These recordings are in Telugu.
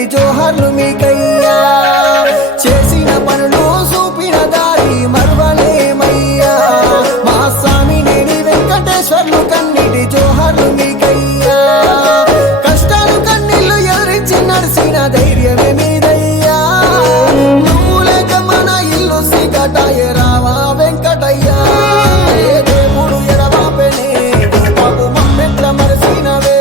కన్నీటి జోహార్లు మీకయ్యా చేసిన పనులు చూపిన దారి మరువలేమయ్యా మా స్వామినేని వెంకటేశ్వర్లు కన్నీటి జోహార్లు మీకయ్యా కష్టాలు కన్నీళ్లు ఎదిరించి నడిసిన ధైర్యమే మీదయ్యా నువ్వు లేక మన ఇల్లు సిగటాయ రావా వెంకటయ్యా ఏ దేవుడు ఎడబాపెనే ఓ బాబు మమ్మెట్ల మరసినవే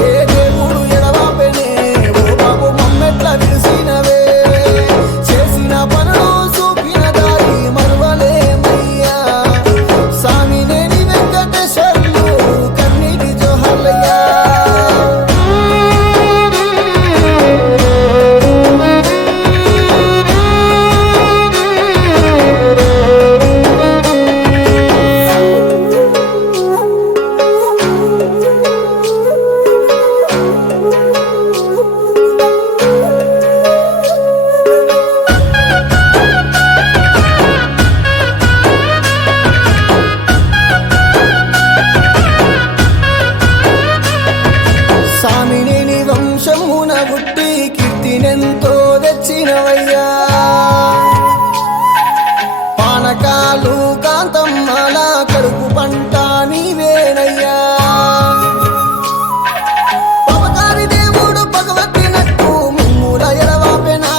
ఏ దేవుడు ఎడబాపెనే ఓ బాబు మమ్మెట్ల విరిసినవే చేసిన పనులు చూపిన దారి మరువలేమయ్యా స్వామినేని వెంకటేశ్వర్లు కన్నీటి జోహార్లయ్యా స్వామినేని వంశమున పుట్టి కీర్తినెంతో తెచ్చినవయ్యా పానకాలు కాంతమ్మల కడుపు పంట నీవేనయ్యా పవకారి దేవుడు పగవట్టినట్టు ముమ్ముల ఎడవాపెనా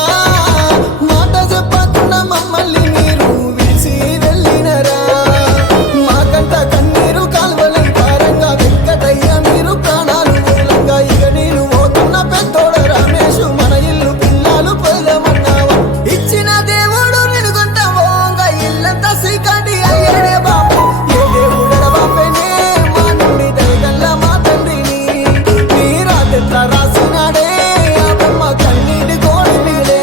మాట చెప్పకుండా మమ్మల్ని మీరు విడిసి వెళ్ళినరా మాకంట కన్నీరు కాల్వలై పారంగా వెంకటయ్య మీరు ప్రాణాలు మూలంగా ఇక నేను పోతున్న పెద్దోడ రమేషు మన ఇల్లు పిల్లలు పొలమన్నావా ఇచ్చిన దేవుడు నినుకుంటావోంగా ఇల్లంతా సీకాటి అయ్యేనే బాబు ఏ దేవుడెడ బాపెనే మా నుండి దయగల్ల మా తండ్రిని మీరాదెట్లా రాసినాడే ఆ బొమ్మ కన్నీటి కోడి మీదే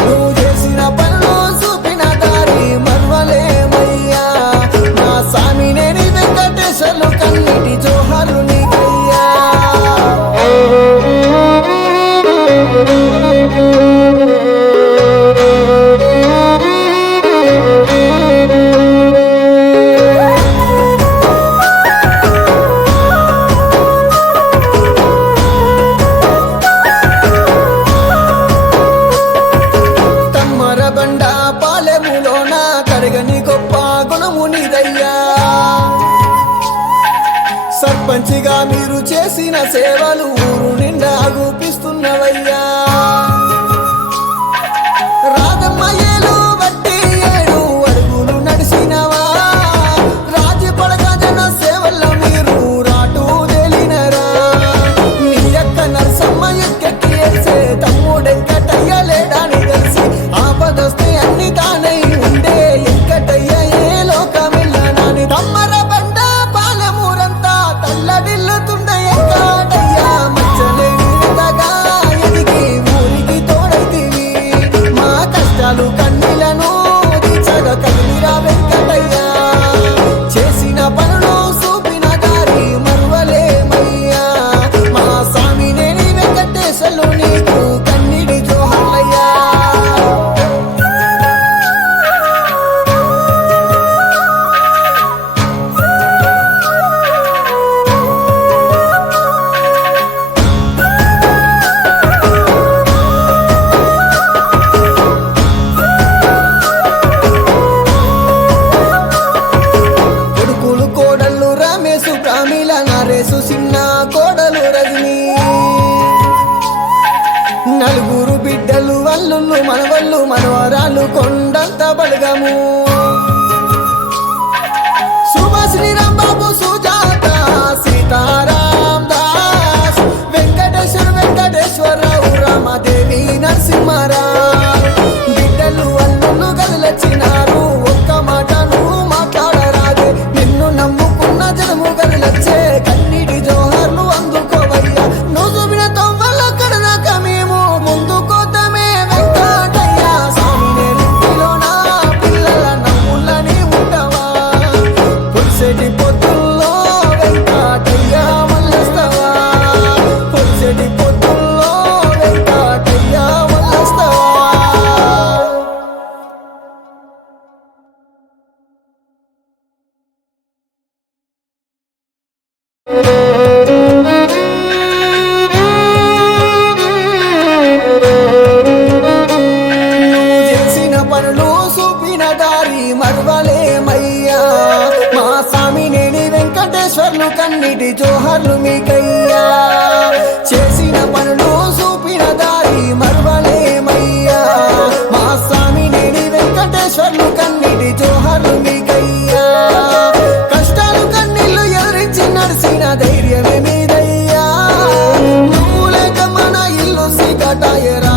నువ్వు చేసిన పనులు చూపిన దారి మరువలేమయ్యా నా స్వామినేని వెంకటేశ్వర్లు కన్నీటి జోహార్లు నీకయ్యా తమ్మరబండ పాలెములోన కరగని గొప్ప గుణము నీదయ్యా సర్పంచిగా మీరు చేసిన సేవలు ఊరు నిండా చూపిస్తున్నవయ్యా రాధమ్మ ఏలు బట్టి 7 అడుగులు నడిచినవా రాజీ పడక జన సేవల్లో మీరు రాటు తేలినరా మీ యొక్క నరసమ్మ ఎక్కెక్కి వేసే తమ్ముడెంకటయ్య లేడాని తెలిసి ఆపదొస్తే అన్ని తానై ఉండే ఎంకటయ్య ఏ లోకమిల్లనాని తమ్మర బండ పాలమూరంతా తల్లడిల్లుతుండ ఎంకాటయ్య మచ్చలేని విధగా ఎదిగి ఊరికి తోడైతివి మా కష్టాలు కన్నీలను తీర్చగా కదిలిరా వెంకటయ్య చేసిన పనులు చూపిన దారి మరువలేమయ్యా మా స్వామినేని వెంకటేశ్వర్లు నీకు కన్నీటి జోహార్లయ్యా కొడుకులు కోడళ్ళు రమేశు ప్రామిల నరేసు చిన్న కోడలు రజని నలుగురు బిడ్డలు వల్లుళ్ళు మనవళ్ళు మనవరాలు కొండంత బలగము సుభాషిణి రాంబాబు సుజాత సీతారాం దాస్ వెంకటేశ్వరరావు రామదేవి నరసింహారావు బిడ్డలు అల్లుళ్ళు కదిలొచ్చినారు ఒక్క మాట నువ్వు మాట్లాడరాదే నిన్ను నమ్ముకున్న జనము కదిలొచ్చే కన్నీటి జోహార్లు అందుకోవయ్యా నువ్వు చూపిన తొవ్వల కడదాక మేము ముందుకోతమే వెంకటయ్య స్వామినేని ఇంటిలోన పిల్లల నమ్ములని ఉండవా పులిసెటి పొద్దుల్లో వెంకటయ్య మల్లెస్తావా పులిసెటి పొద్దుల్లో వెంకటయ్య మల్లెస్తావా కన్నీళ్లు కన్నీటి జోహర్లు మీకయ్యా చేసిన పనులు చూపిన దారి మరువలేమయ్యా మా స్వామి నేడి వెంకటేశ్వర్లు కన్నీటి జోహర్లు మీకయ్యా కష్టాలు కన్నీళ్లు ఎదిరించి నడిచిన ధైర్యమే మీదయ్యా నువ్వు లేక మన ఇల్లు సిగటాయరా